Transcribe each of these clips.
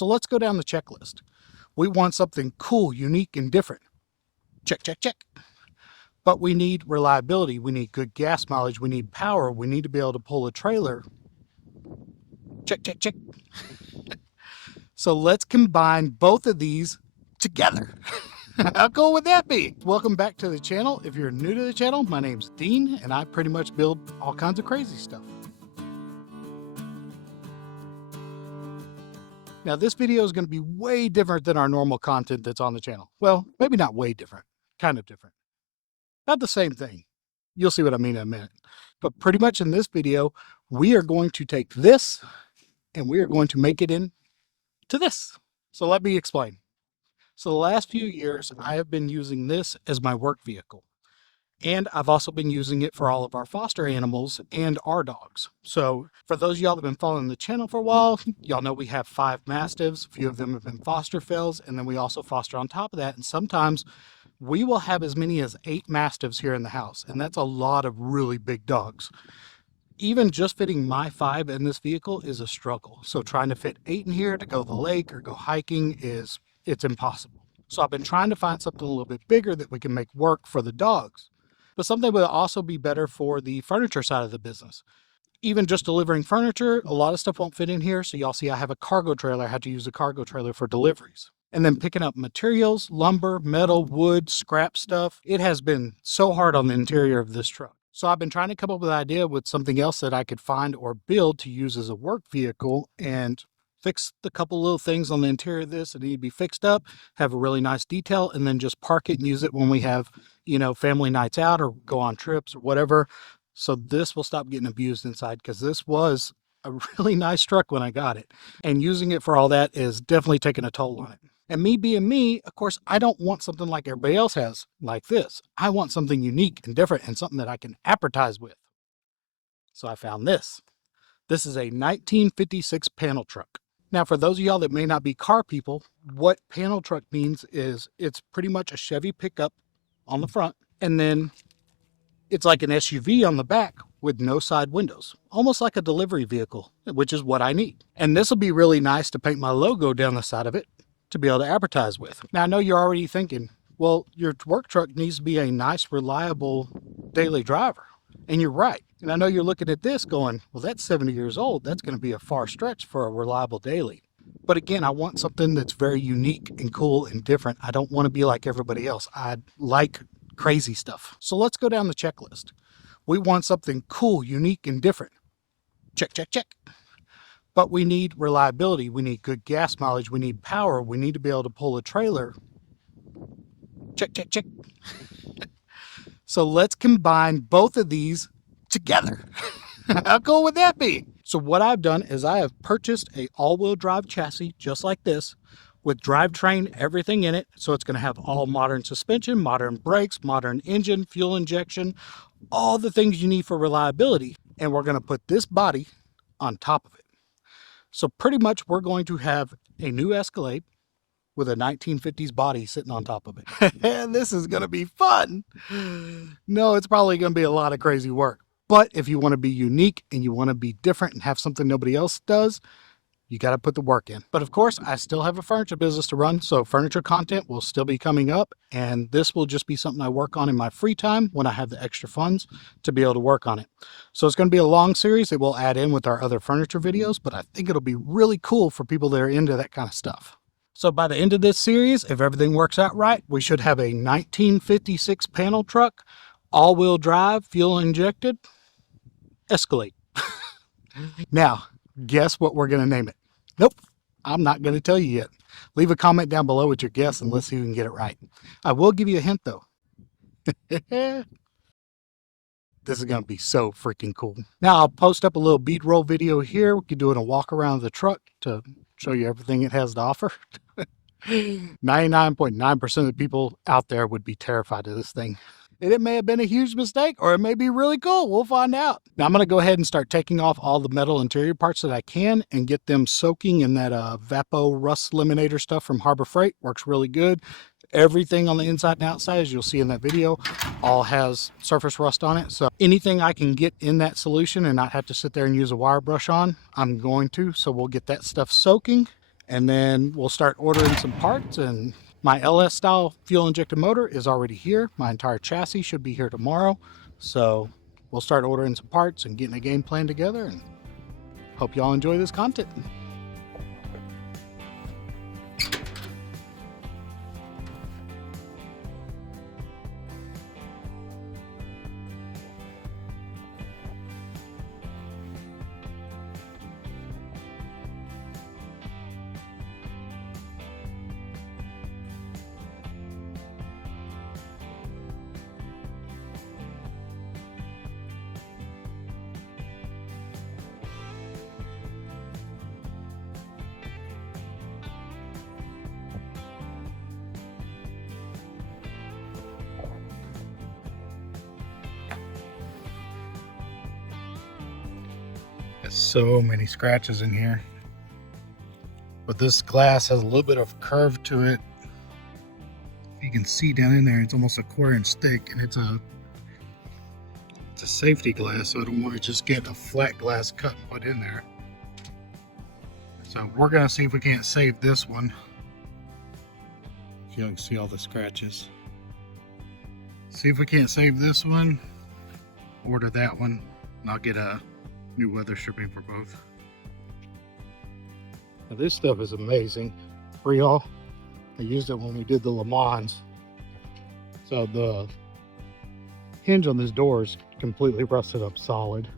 So let's go down the checklist. We want something cool, unique, and different. Check, check, check. But we need reliability. We need good gas mileage. We need power. We need to be able to pull a trailer. Check, check, check. So let's combine both of these together. How cool would that be? Welcome back to the channel. If you're new to the channel, my name's Dean, and I pretty much build all kinds of crazy stuff. Now, this video is going to be way different than our normal content that's on the channel. Well, maybe not way different, kind of different. Not the same thing. You'll see what I mean in a minute. But pretty much in this video, we are going to take this and we are going to make it into this. So let me explain. So the last few years, I have been using this as my work vehicle. And I've also been using it for all of our foster animals and our dogs. So for those of y'all that have been following the channel for a while, y'all know we have 5 Mastiffs. A few of them have been foster fills, and then we also foster on top of that. And sometimes we will have as many as 8 Mastiffs here in the house. And that's a lot of really big dogs. Even just fitting my 5 in this vehicle is a struggle. So trying to fit 8 in here to go to the lake or go hiking it's impossible. So I've been trying to find something a little bit bigger that we can make work for the dogs. But something will also be better for the furniture side of the business. Even just delivering furniture, a lot of stuff won't fit in here. So y'all see I have a cargo trailer. I had to use a cargo trailer for deliveries. And then picking up materials, lumber, metal, wood, scrap stuff. It has been so hard on the interior of this truck. So I've been trying to come up with an idea with something else that I could find or build to use as a work vehicle and fix the couple little things on the interior of this that need to be fixed up, have a really nice detail, and then just park it and use it when we have, family nights out or go on trips or whatever. So this will stop getting abused inside, because this was a really nice truck when I got it. And using it for all that is definitely taking a toll on it. And me being me, of course, I don't want something like everybody else has like this. I want something unique and different and something that I can advertise with. So I found this. This is a 1956 panel truck. Now, for those of y'all that may not be car people, what panel truck means is it's pretty much a Chevy pickup on the front, and then it's like an SUV on the back with no side windows, almost like a delivery vehicle, which is what I need. And this will be really nice to paint my logo down the side of it to be able to advertise with. Now, I know you're already thinking, well, your work truck needs to be a nice, reliable daily driver. And you're right. And I know you're looking at this going, well, that's 70 years old. That's going to be a far stretch for a reliable daily. But again, I want something that's very unique and cool and different. I don't want to be like everybody else. I like crazy stuff. So let's go down the checklist. We want something cool, unique, and different. Check, check, check. But we need reliability. We need good gas mileage. We need power. We need to be able to pull a trailer. Check, check, check. So let's combine both of these together. How cool would that be? So what I've done is I have purchased a all-wheel drive chassis just like this with drivetrain, everything in it. So it's going to have all modern suspension, modern brakes, modern engine, fuel injection, all the things you need for reliability. And we're going to put this body on top of it. So pretty much we're going to have a new Escalade with a 1950s body sitting on top of it. And this is going to be fun. No, it's probably going to be a lot of crazy work. But if you want to be unique and you want to be different and have something nobody else does, you got to put the work in. But of course, I still have a furniture business to run, so furniture content will still be coming up, and this will just be something I work on in my free time when I have the extra funds to be able to work on it. So it's going to be a long series that we'll add in with our other furniture videos, but I think it'll be really cool for people that are into that kind of stuff. So by the end of this series, if everything works out right, we should have a 1956 panel truck, all-wheel drive, fuel injected, Escalade. Now, guess what we're going to name it? Nope, I'm not going to tell you yet. Leave a comment down below with your guess and let's see who can get it right. I will give you a hint though. This is going to be so freaking cool. Now I'll post up a little bead roll video here. We can do a walk around the truck to show you everything it has to offer. 99.9% of the people out there would be terrified of this thing. And it may have been a huge mistake, or it may be really cool. We'll find out. Now I'm going to go ahead and start taking off all the metal interior parts that I can and get them soaking in that Vapo Rust Eliminator stuff from Harbor Freight. Works really good. Everything on the inside and outside, as you'll see in that video, all has surface rust on it. So anything I can get in that solution and not have to sit there and use a wire brush on, I'm going to. So we'll get that stuff soaking. and then we'll start ordering some parts. And my LS style fuel injected motor is already here. My entire chassis should be here tomorrow. So we'll start ordering some parts and getting a game plan together, and hope y'all enjoy this content. There's so many scratches in here, but this glass has a little bit of curve to it. You can see down in there, it's almost a 1/4 inch thick, and it's a safety glass, so I don't want to just get a flat glass cut and put in there. So we're gonna see if we can't save this one. If you can see all the scratches. See if we can't save this one, order that one, and I'll get a new weather stripping for both. Now this stuff is amazing. Freol. I used it when we did the Le Mans. So the hinge on this door is completely rusted up solid.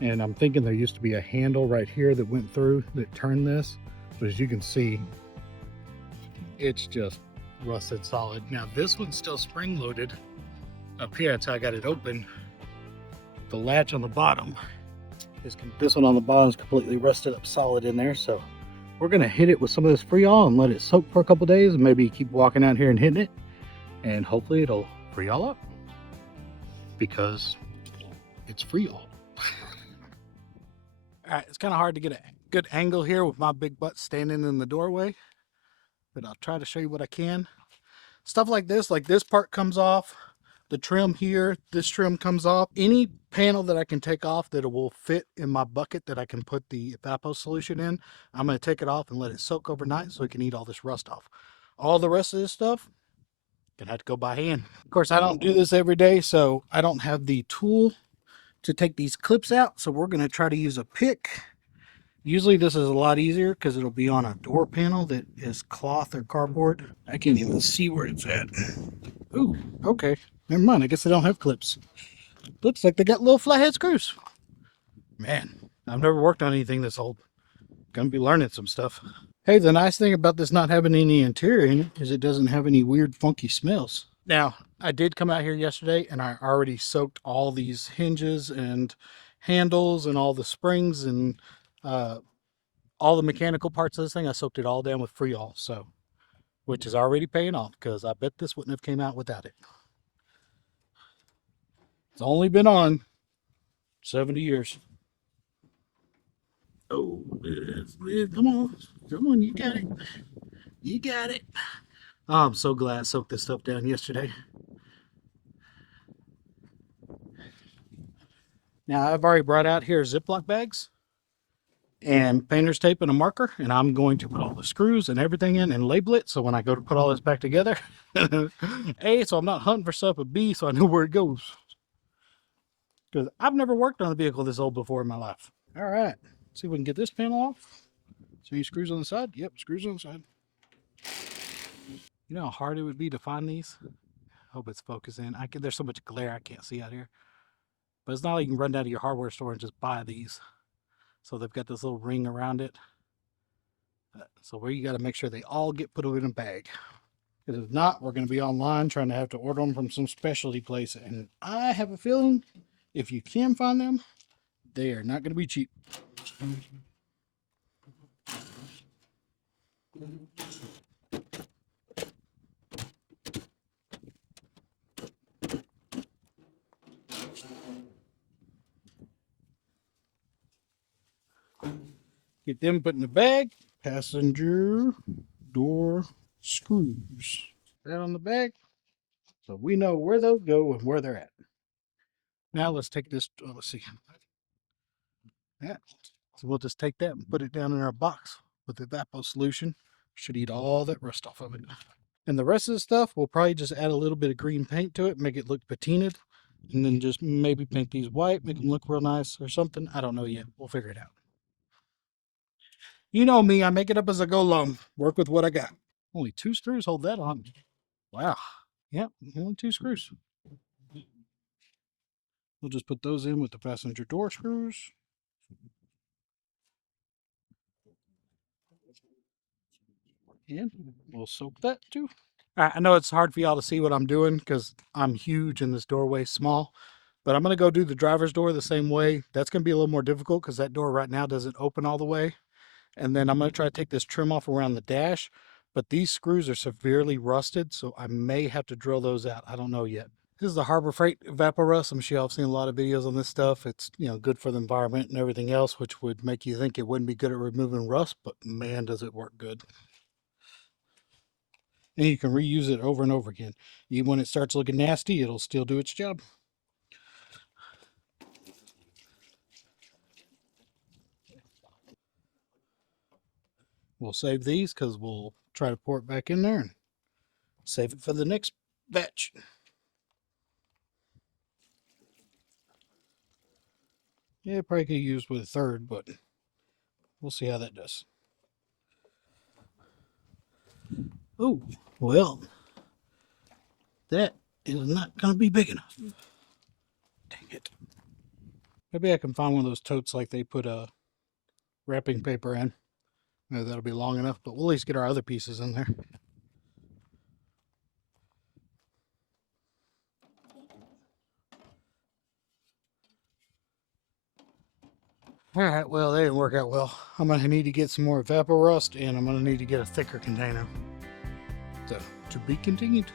And I'm thinking there used to be a handle right here that went through that turned this. But as you can see, it's just rusted solid. Now this one's still spring loaded up here. That's how I got it open. The latch on the bottom is, this one on the bottom is completely rusted up solid in there. So we're gonna hit it with some of this Freol and let it soak for a couple days, and maybe keep walking out here and hitting it, and hopefully it'll Freol up, because it's Freol. All right, it's kind of hard to get a good angle here with my big butt standing in the doorway, but I'll try to show you what I can. Stuff like this part comes off. The trim here, this trim comes off. Any panel that I can take off that will fit in my bucket that I can put the Evapo solution in, I'm going to take it off and let it soak overnight so it can eat all this rust off. All the rest of this stuff, gonna have to go by hand. Of course, I don't do this every day, so I don't have the tool to take these clips out, so we're going to try to use a pick. Usually this is a lot easier because it'll be on a door panel that is cloth or cardboard. I can't even see where it's at. Ooh, okay. Never mind, I guess they don't have clips. Looks like they got little flathead screws. Man, I've never worked on anything this old. Gonna be learning some stuff. Hey, the nice thing about this not having any interior in it is it doesn't have any weird funky smells. Now, I did come out here yesterday and I already soaked all these hinges and handles and all the springs and all the mechanical parts of this thing. I soaked it all down with Freol, so, which is already paying off, because I bet this wouldn't have came out without it. It's only been on 70 years. Oh, come on, you got it. You got it. Oh, I'm so glad I soaked this stuff down yesterday. Now, I've already brought out here Ziploc bags and painter's tape and a marker, and I'm going to put all the screws and everything in and label it, so when I go to put all this back together, A, so I'm not hunting for stuff, but B, so I know where it goes. Because I've never worked on a vehicle this old before in my life. All right, see if we can get this panel off. So any screws on the side? Yep, screws on the side. You know how hard it would be to find these? Hope it's focusing. There's so much glare I can't see out here. But it's not like you can run down to your hardware store and just buy these. So they've got this little ring around it. So where you got to make sure they all get put in a bag. Because if not, we're going to be online trying to have to order them from some specialty place. And I have a feeling if you can find them, they are not going to be cheap. Get them put in the bag. Passenger door screws. That on the bag. So we know where those go and where they're at. Now let's take this, let's see. Yeah. So we'll just take that and put it down in our box with the Vapo solution. Should eat all that rust off of it. And the rest of the stuff, we'll probably just add a little bit of green paint to it, make it look patinaed, and then just maybe paint these white, make them look real nice or something. I don't know yet. We'll figure it out. You know me, I make it up as I go along. Work with what I got. Only 2 screws hold that on. Wow. Yep, only 2 screws. We'll just put those in with the passenger door screws. And we'll soak that too. All right, I know it's hard for y'all to see what I'm doing because I'm huge and this doorway's small, but I'm going to go do the driver's door the same way. That's going to be a little more difficult because that door right now doesn't open all the way. And then I'm going to try to take this trim off around the dash, but these screws are severely rusted, so I may have to drill those out. I don't know yet. This is the Harbor Freight Vaporust. I'm sure y'all have seen a lot of videos on this stuff. It's, you know, good for the environment and everything else, which would make you think it wouldn't be good at removing rust, but man, does it work good. And you can reuse it over and over again. Even when it starts looking nasty, it'll still do its job. We'll save these because we'll try to pour it back in there and save it for the next batch. Yeah, probably could use with a third, but we'll see how that does. Oh, well, that is not going to be big enough. Dang it. Maybe I can find one of those totes like they put a wrapping paper in. Maybe that'll be long enough, but we'll at least get our other pieces in there. All right, well, that didn't work out well. I'm going to need to get some more Vaporust, and I'm going to need to get a thicker container. So, to be continued.